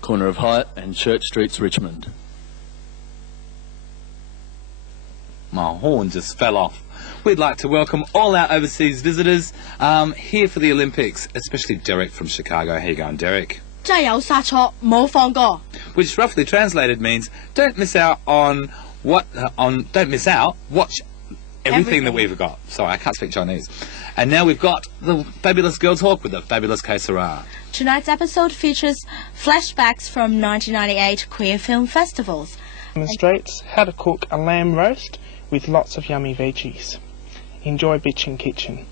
Corner of Hyatt and Church Streets, Richmond. My horn just fell off. We'd like to welcome all our overseas visitors here for the Olympics, especially Derek from Chicago. How you going, Derek? 真係有殺錯，冇放過。 Which roughly translated means don't miss out on don't miss out, watch everything that we've got. Sorry, I can't speak Chinese. And now we've got the fabulous girl talk with the fabulous K Sarah. Tonight's episode features flashbacks from 1998 queer film festivals. Demonstrates how to cook a lamb roast with lots of yummy veggies. Enjoy Bitchin Kitchen.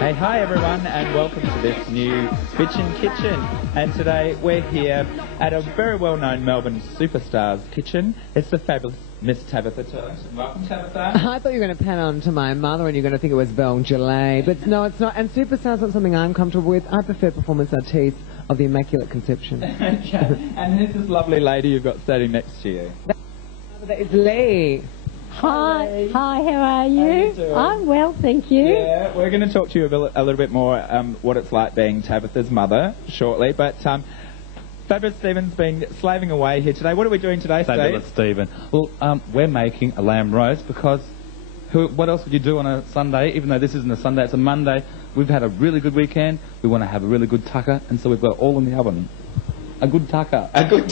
Hey, hi everyone, and welcome to this new Bitchin Kitchen. And today we're here at a very well-known Melbourne superstar's kitchen. It's the fabulous Miss Tabitha Turlington. Welcome, Tabitha. I thought you were going to pan on to my mother and you're going to think it was Belgelay, but no, it's not. And superstar's not something I'm comfortable with. I prefer performance artistes of the Immaculate Conception. Okay. And who's this lovely lady you've got standing next to you? That is Lee. Hi, how are you? I'm well, thank you. Yeah, we're going to talk to you a little bit more what it's like being Tabitha's mother shortly, but fabulous Stephen's been slaving away here today. What are we doing today, Steve? Fabulous Stephen. Well, we're making a lamb roast because what else would you do on a Sunday? Even though this isn't a Sunday, it's a Monday. We've had a really good weekend. We want to have a really good tucker, and so we've got it all in the oven. A good tucker. A good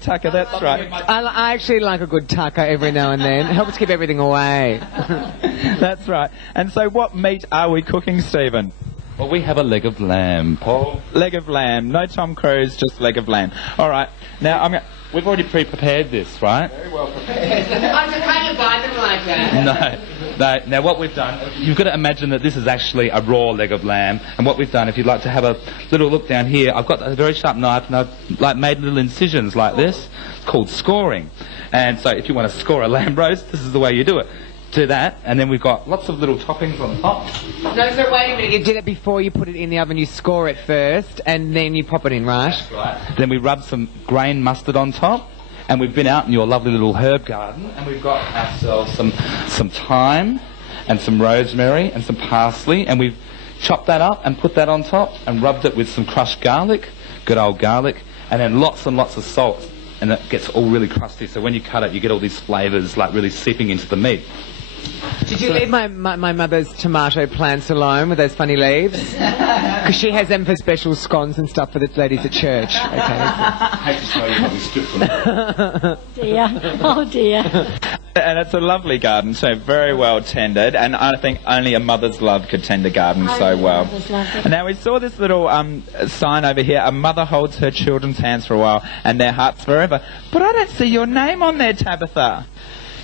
tucker, that's right. I actually like a good tucker every now and then. It helps keep everything away. That's right. And so what meat are we cooking, Stephen? Well, we have a leg of lamb, Paul. Leg of lamb. No Tom Cruise, just leg of lamb. All right. Now, we've already pre-prepared this, right? Very well prepared. I kind of buy them like that. No. Now, what we've done, you've got to imagine that this is actually a raw leg of lamb. And what we've done, if you'd like to have a little look down here, I've got a very sharp knife and I've made little incisions like this. It's called scoring. And so if you want to score a lamb roast, this is the way you do it. Do that, and then we've got lots of little toppings on top. No, so wait a minute. You did it before you put it in the oven. You score it first, and then you pop it in, right? That's right. Then we rub some grain mustard on top. And we've been out in your lovely little herb garden, and we've got ourselves some thyme and some rosemary and some parsley, and we've chopped that up and put that on top and rubbed it with some crushed garlic, good old garlic, and then lots and lots of salt, and it gets all really crusty. So when you cut it, you get all these flavours like really seeping into the meat. Did you leave my mother's tomato plants alone with those funny leaves? Because she has them for special scones and stuff for the ladies at church. Okay. I hate to show you how we stripped them. Dear, oh dear. And it's a lovely garden, so very well tended, and I think only a mother's love could tend a garden so well. Now we saw this little sign over here, a mother holds her children's hands for a while and their hearts forever. But I don't see your name on there, Tabitha.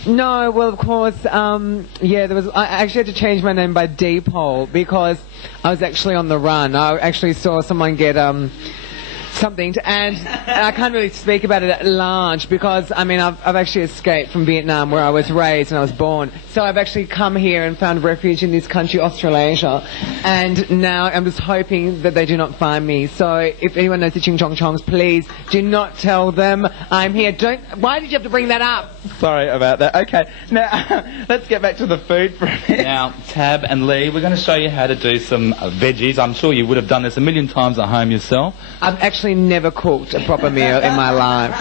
No, well, of course, I actually had to change my name by Depol because I was actually on the run. I actually saw someone get something and I can't really speak about it at large because I've actually escaped from Vietnam where I was raised and I was born, so I've actually come here and found refuge in this country, Australasia, and now I'm just hoping that they do not find me. So if anyone knows the Ching Chong Chongs, please do not tell them I'm here. Why did you have to bring that up? Sorry about that. Okay, now let's get back to the food for a minute. Now, Tab and Lee, we're going to show you how to do some veggies. I'm sure you would have done this a million times at home yourself. I've actually never cooked a proper meal in my life,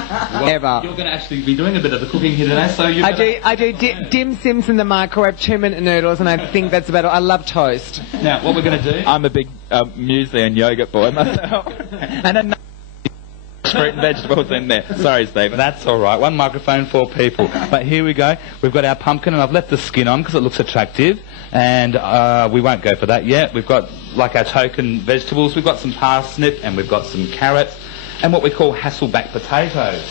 ever. You're going to actually be doing a bit of the cooking here today, so you I do dim sims in the microwave, 2-minute noodles, and I think that's about it. I love toast. Now, what we're going to do... I'm a big muesli and yogurt boy myself. And fruit and vegetables in there. Sorry, Stephen. That's all right. One microphone, 4 people. But here we go. We've got our pumpkin, and I've left the skin on because it looks attractive. And we won't go for that yet. We've got, like, our token vegetables. We've got some parsnip, and we've got some carrots, and what we call Hasselback potatoes.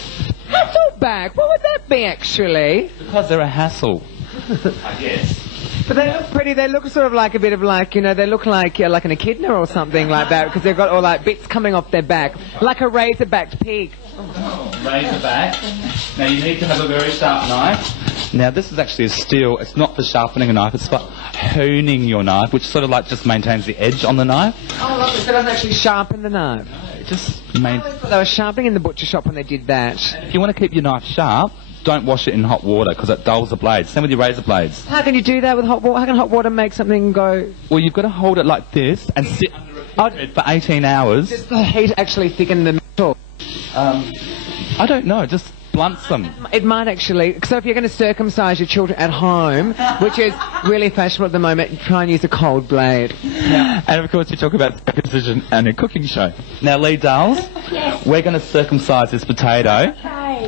Hasselback? What would that be, actually? Because they're a hassle, I guess. But they look pretty. They look sort of like a bit of like, you know, they look like an echidna or something like that, because they've got all like bits coming off their back, like a razor-backed pig. Razorback. Now you need to have a very sharp knife. Now this is actually a steel. It's not for sharpening a knife. It's for honing your knife, which sort of like just maintains the edge on the knife. Oh, lovely. So it doesn't actually sharpen the knife. It just They were sharpening in the butcher shop when they did that. If you want to keep your knife sharp, don't wash it in hot water because it dulls the blades. Same with your razor blades. How can you do that with hot water? How can hot water make something go... Well, you've got to hold it like this and sit under it for 18 hours. Does the heat actually thicken the metal? I don't know. Just blunts them. It might actually. So if you're going to circumcise your children at home, which is really fashionable at the moment, try and use a cold blade. Yeah. And of course, we talk about circumcision and a cooking show. Now, Lee Dales, we're going to circumcise this potato.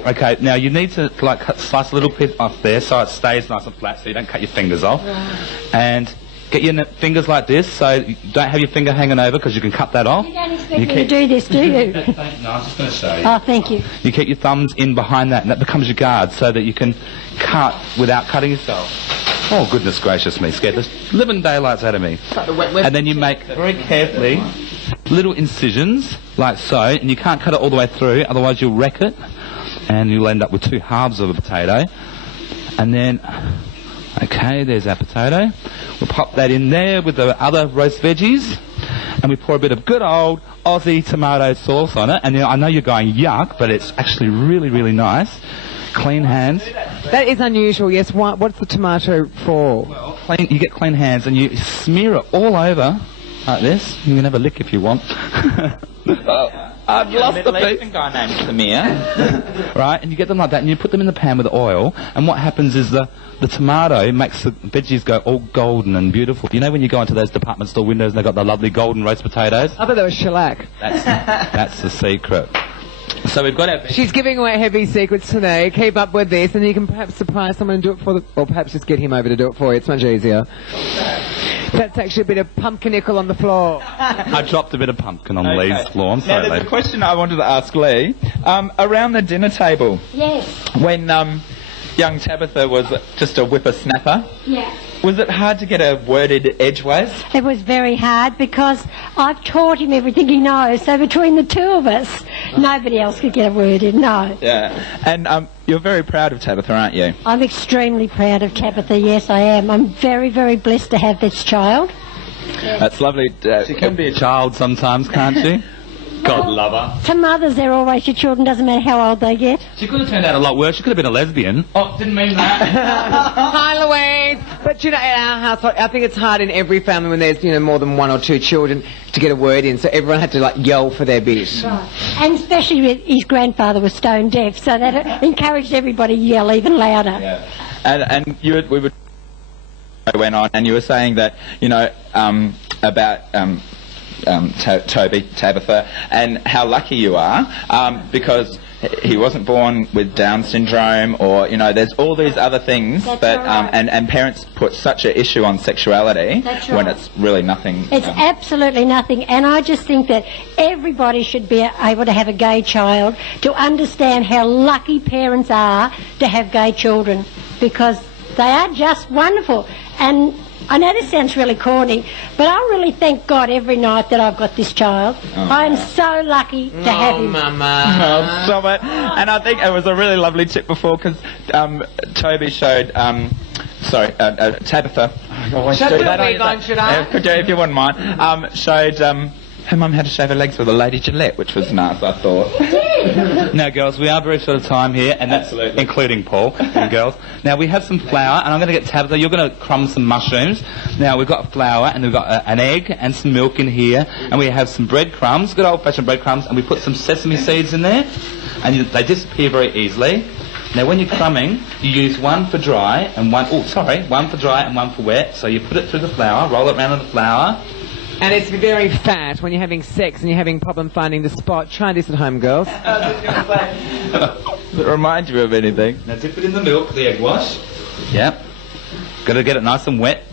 Okay. Now you need to slice a little bit off there so it stays nice and flat, so you don't cut your fingers off. And get your fingers like this, so you don't have your finger hanging over because you can cut that off. You don't expect me to do this, do you? No, I was just going to show you. Oh, thank you. You keep your thumbs in behind that, and that becomes your guard, so that you can cut without cutting yourself. Oh, goodness gracious me, scared the living daylights out of me. And then you make, very carefully, little incisions, like so, and you can't cut it all the way through, otherwise you'll wreck it, and you'll end up with 2 halves of a potato. And then, okay, there's our potato. We'll pop that in there with the other roast veggies, and we pour a bit of good old Aussie tomato sauce on it. And I know you're going yuck, but it's actually really, really nice. Clean hands. That is unusual, yes. What's the tomato for? Well, you get clean hands and you smear it all over like this. You can have a lick if you want. I've lost the piece. A guy named Samir. Right, and you get them like that, and you put them in the pan with the oil, and what happens is the tomato makes the veggies go all golden and beautiful. You know when you go into those department store windows and they've got the lovely golden roast potatoes? I thought that was shellac. That's the secret. So we've got our... She's giving away heavy secrets today. Keep up with this, and you can perhaps surprise someone and do it for the... Or perhaps just get him over to do it for you. It's much easier. That's actually a bit of pumpkinickle on the floor. I dropped a bit of pumpkin on Lee's floor. I'm sorry, Now, there's Lee. a question I wanted to ask Lee. Around the dinner table, Yes. when young Tabitha was just a whippersnapper, Yes. was it hard to get a worded edgeways? It was very hard because I've taught him everything he knows. So between the two of us, nobody else could get a word in. No. Yeah. And you're very proud of Tabitha, aren't you? I'm extremely proud of Tabitha. Yes, I am. I'm very, very blessed to have this child. That's lovely. She can be a child sometimes, can't she? God love her. To mothers, they're always your children. Doesn't matter how old they get. She could have turned out a lot worse. She could have been a lesbian. Oh, didn't mean that. Hi, Louise. But, you know, in our household, I think it's hard in every family when there's, you know, more than 1 or 2 children to get a word in. So everyone had to, like, yell for their bit. Right. And especially with his grandfather was stone deaf, so that encouraged everybody to yell even louder. Yeah. And we went on, and you were saying that, you know, about Tabitha, and how lucky you are, because he wasn't born with Down syndrome, or, you know, there's all these other things. That's but right. and parents put such an issue on sexuality. That's when right. it's really nothing. It's absolutely nothing, and I just think that everybody should be able to have a gay child, to understand how lucky parents are to have gay children, because they are just wonderful. And I know this sounds really corny, but I really thank God every night that I've got this child. I am so lucky to have him. Mama. Stop it. And I think it was a really lovely tip before, because Toby showed, Tabitha. Should I? Could you, if you wouldn't mind, showed her mum how to shave her legs with a Lady Gillette, which was nice, I thought. Now, girls, we are very short of time here, and that's including Paul and girls. Now, we have some flour, and I'm going to get Tabitha. You're going to crumb some mushrooms. Now, we've got flour, and we've got an egg and some milk in here, and we have some breadcrumbs, good old-fashioned breadcrumbs, and we put some sesame seeds in there, and they disappear very easily. Now, when you're crumbing, you use one for dry and one for wet. So you put it through the flour, roll it around in the flour, And it's very fat when you're having sex and you're having problem finding the spot. Try this at home, girls. Does it remind you of anything? Now dip it in the milk, the egg wash. Yep. Got to get it nice and wet.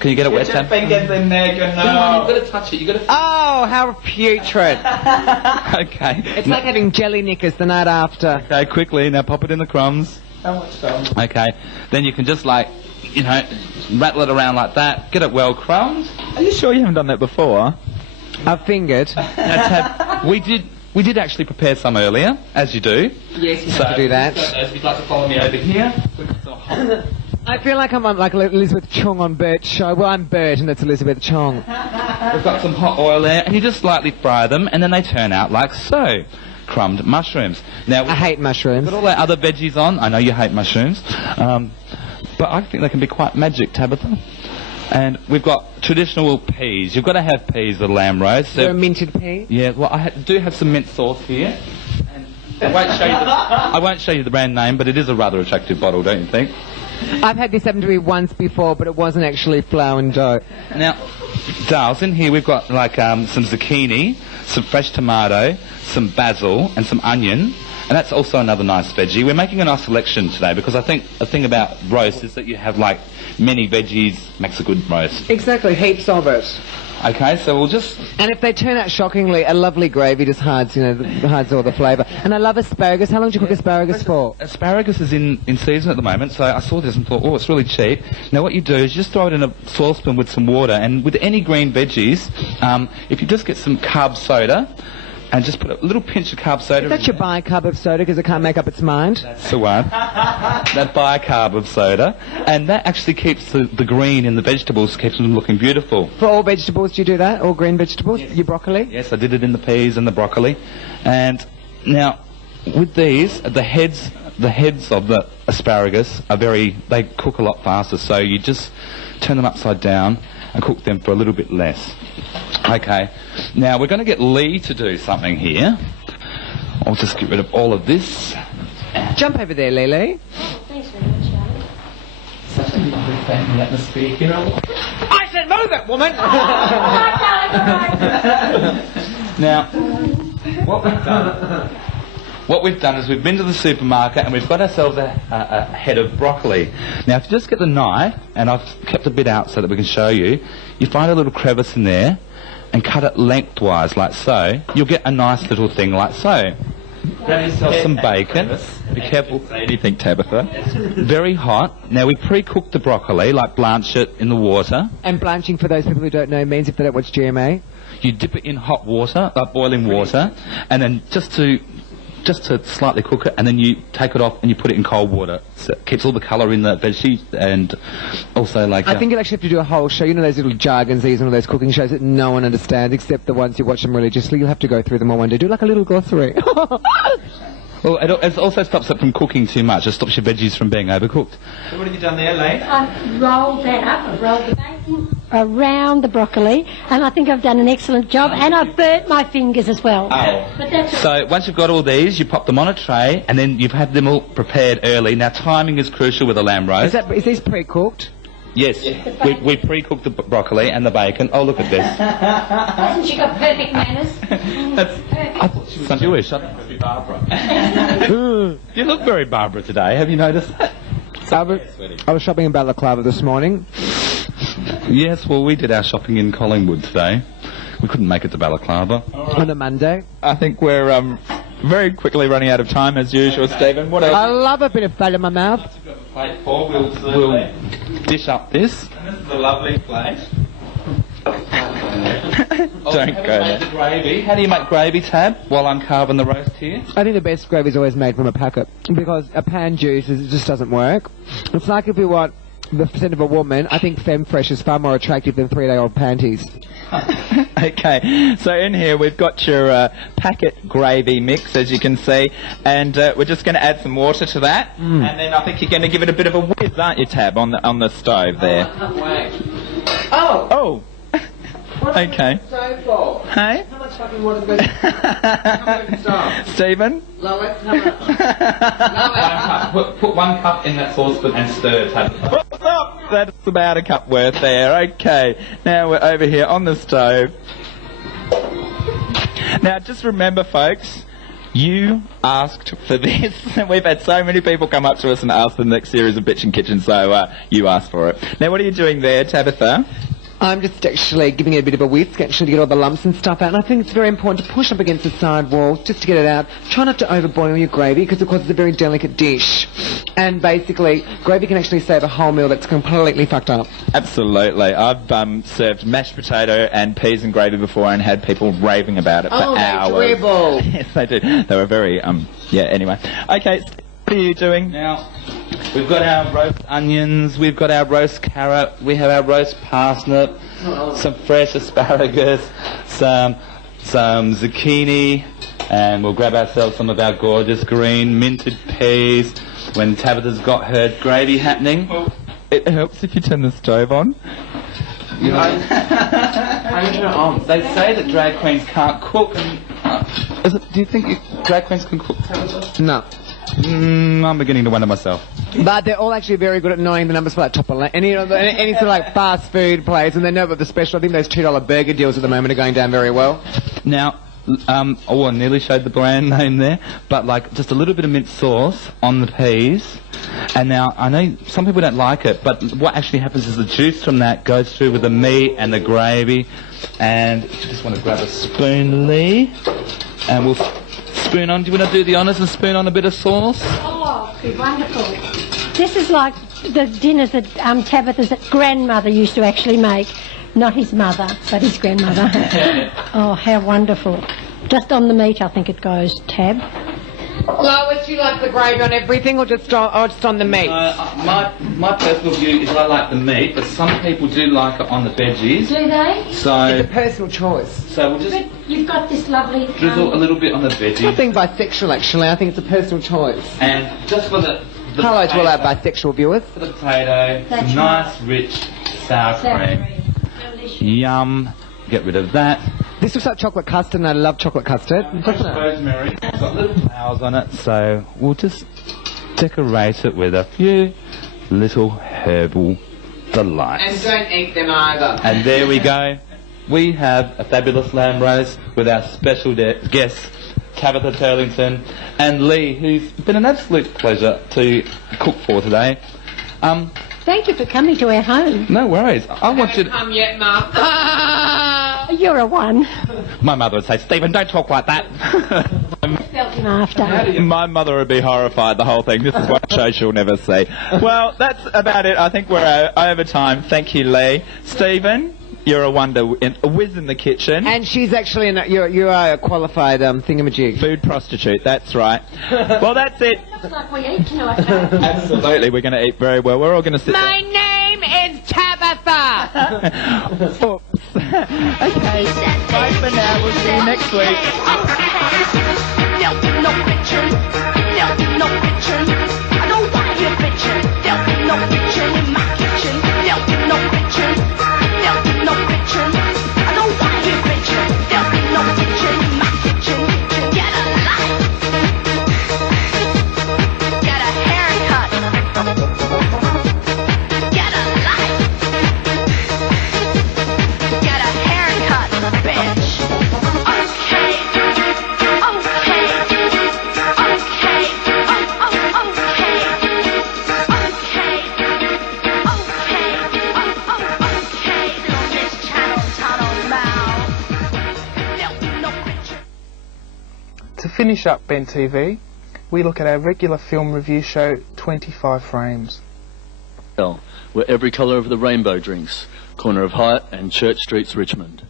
Can you get it wet, Tab? Fingers in there, You've got to touch it. You've got to... Oh, how putrid. Okay. It's like having jelly knickers the night after. Okay, quickly. Now pop it in the crumbs. How much crumbs? Okay. Then you can just like, you know, rattle it around like that. Get it well crumbed. Are you sure you haven't done that before? I've fingered. Now, Tab, we did actually prepare some earlier, as you do. Yes, you have to do that. If you'd like to follow me over here. I feel like I'm on like Elizabeth Chong on Bert's show. Well, I'm Bert and that's Elizabeth Chong. We've got some hot oil there, and you just lightly fry them, and then they turn out like so. Crumbed mushrooms. Now I hate mushrooms. Put all our other veggies on. I know you hate mushrooms, but I think they can be quite magic, Tabitha. And we've got traditional peas. You've got to have peas with lamb roast. So a minted pea? Yeah, well, I do have some mint sauce here. And I won't show you the brand name, but it is a rather attractive bottle, don't you think? I've had this happen to me once before, but it wasn't actually flour and dough. Now, Dales, in here we've got like some zucchini, some fresh tomato, some basil, and some onion. And that's also another nice veggie. We're making a nice selection today because I think the thing about roast is that you have like many veggies makes a good roast. Exactly, heaps of it. Okay, so we'll just... And if they turn out shockingly, a lovely gravy just hides, you know, hides all the flavour. And I love asparagus. How long do you cook asparagus for? Asparagus is in season at the moment, so I saw this and thought, oh, it's really cheap. Now what you do is you just throw it in a saucepan with some water, and with any green veggies, if you just get some carb soda, and just put a little pinch of carb soda. Is that your bicarb of soda because it can't make up its mind? That's the one. That bicarb of soda. And that actually keeps the green in the vegetables, keeps them looking beautiful. For all vegetables, do you do that? All green vegetables? Yes. Your broccoli? Yes, I did it in the peas and the broccoli. And now, with these, the heads of the asparagus are they cook a lot faster, so you just turn them upside down and cook them for a little bit less. Okay, now we're going to get Lee to do something here. I'll just get rid of all of this. Jump over there, Lily. Oh, thanks very much, Charlie. Such a lovely family atmosphere here. I said move it, woman! Now, what we've done is we've been to the supermarket and we've got ourselves a head of broccoli. Now, if you just get the knife, and I've kept a bit out so that we can show you, you find a little crevice in there and cut it lengthwise like so. You'll get a nice little thing like so. Grab yourself some bacon. Be careful. Say anything, Tabitha. Very hot. Now, we pre-cooked the broccoli, like blanch it in the water. And blanching, for those people who don't know, means if they don't watch GMA. You dip it in hot water, boiling water, and then just to slightly cook it, and then you take it off and you put it in cold water. So it keeps all the colour in the veggie, and also like... I think you'll actually have to do a whole show. You know those little jargons these and all those cooking shows that no one understands except the ones who watch them religiously? You'll have to go through them all one day. Do like a little glossary. Well, it also stops it from cooking too much. It stops your veggies from being overcooked. So what have you done there, Lee? I've rolled that up. I've rolled the bacon around the broccoli, and I think I've done an excellent job, and I've burnt my fingers as well. Oh. But that's So once you've got all these, you pop them on a tray, and then you've had them all prepared early. Now, timing is crucial with a lamb roast. Is this pre-cooked? Yes, we pre-cooked the broccoli and the bacon. Oh, look at this. Hasn't she got perfect manners? I thought she was Jewish. I thought it was Barbara. You look very Barbara today. Have you noticed that? I was shopping in Balaclava this morning. Yes, well, we did our shopping in Collingwood today. We couldn't make it to Balaclava. On a Monday. I think we're very quickly running out of time as usual, Stephen. What else? I love a bit of fat in my mouth. Plate 4, we'll dish up this. And this is a lovely plate. Don't go there. Gravy. How do you make gravy, Tab, while I'm carving the roast here? I think the best gravy is always made from a packet because a pan juice just doesn't work. It's like if you want the percent of a woman, I think Femme Fresh is far more attractive than 3-day-old panties. Okay, so in here we've got your packet gravy mix, as you can see, and we're just going to add some water to that, and then I think you're going to give it a bit of a whiz, aren't you, Tab, on the stove there? Oh! Okay. Hey? How much fucking water is there? Stephen? Lower it. Put 1 cup in that saucepan and stir it, Tab. Stop! That's about a cup worth there. Okay, now we're over here on the stove. Now, just remember, folks, you asked for this. We've had so many people come up to us and ask for the next series of Bitchin Kitchen, so you asked for it. Now, what are you doing there, Tabitha? I'm just actually giving it a bit of a whisk, actually, to get all the lumps and stuff out. And I think it's very important to push up against the side wall just to get it out. Try not to overboil your gravy, because, of course, it's a very delicate dish. And basically, gravy can actually save a whole meal that's completely fucked up. Absolutely. I've served mashed potato and peas and gravy before and had people raving about it for hours. Oh, dribble. Yes, they do. They were very, yeah, anyway. Okay, what are you doing? Now, we've got our roast onions, we've got our roast carrot, we have our roast parsnip, some fresh asparagus, some zucchini, and we'll grab ourselves some of our gorgeous green minted peas when Tabitha's got her gravy happening. It helps if you turn the stove on. You know, they say that drag queens can't cook. Do you think drag queens can cook, Tabitha? No. I'm beginning to wonder myself. But they're all actually very good at knowing the numbers for like top of any sort of like fast food place, and they know about the special. I think those $2 burger deals at the moment are going down very well. Now, I nearly showed the brand name there, but like just a little bit of mint sauce on the peas. And now, I know some people don't like it, but what actually happens is the juice from that goes through with the meat and the gravy. And if you just want to grab a spoon, Lee, and we'll spoon on. Do you want to do the honours and spoon on a bit of sauce? Oh, it'd be wonderful. This is like the dinners that Tabitha's grandmother used to actually make. Not his mother, but his grandmother. Oh, how wonderful. Just on the meat, I think it goes, Tab. Lois, do you like the gravy on everything or just on the meat? My personal view is I like the meat, but some people do like it on the veggies. Do they? So It's a personal choice. So we'll just But you've got this lovely... drizzle a little bit on the veggies. I think bisexual, actually. I think it's a personal choice. And just for the Hello to all our potato, bisexual viewers. for the potato, That's some nice rich sour cream. Delicious. Yum. Get rid of that. This looks like chocolate custard, and I love chocolate custard. Fresh rosemary. It's got little flowers on it, so we'll just decorate it with a few little herbal delights. don't eat them either. And there we go. We have a fabulous lamb roast with our special guests, Tabitha Turlington and Lee, who's been an absolute pleasure to cook for today. Thank you for coming to our home. No worries. I want you to... Come yet, Mum. You're a one. My mother would say, Stephen, don't talk like that. Felt him after. My mother would be horrified, the whole thing. This is one show she'll never see. Well, that's about it. I think we're over time. Thank you, Lee. Stephen, you're a wonder, a whiz in the kitchen. And she's actually, you are a qualified thingamajig. Food prostitute, that's right. Well, that's it. Looks like we eat tonight. Absolutely, we're going to eat very well. We're all going to sit My name is Tabitha. Oops. Okay, bye for now. We'll see you next week. There'll be no bitchin'. There'll be no bitchin'. I don't want to hear bitchin'. There'll be no bitchin' in my kitchen. There'll be no bitchin'. There'll be no bitchin'. I don't want to hear bitchin'. There'll be no bitchin' in my kitchen. Get a life. Get a haircut. Get a life. Get a haircut, bitch. Okay. To finish up Ben TV, we look at our regular film review show 25 Frames. Where every colour of the rainbow drinks. Corner of Hyatt and Church Streets, Richmond.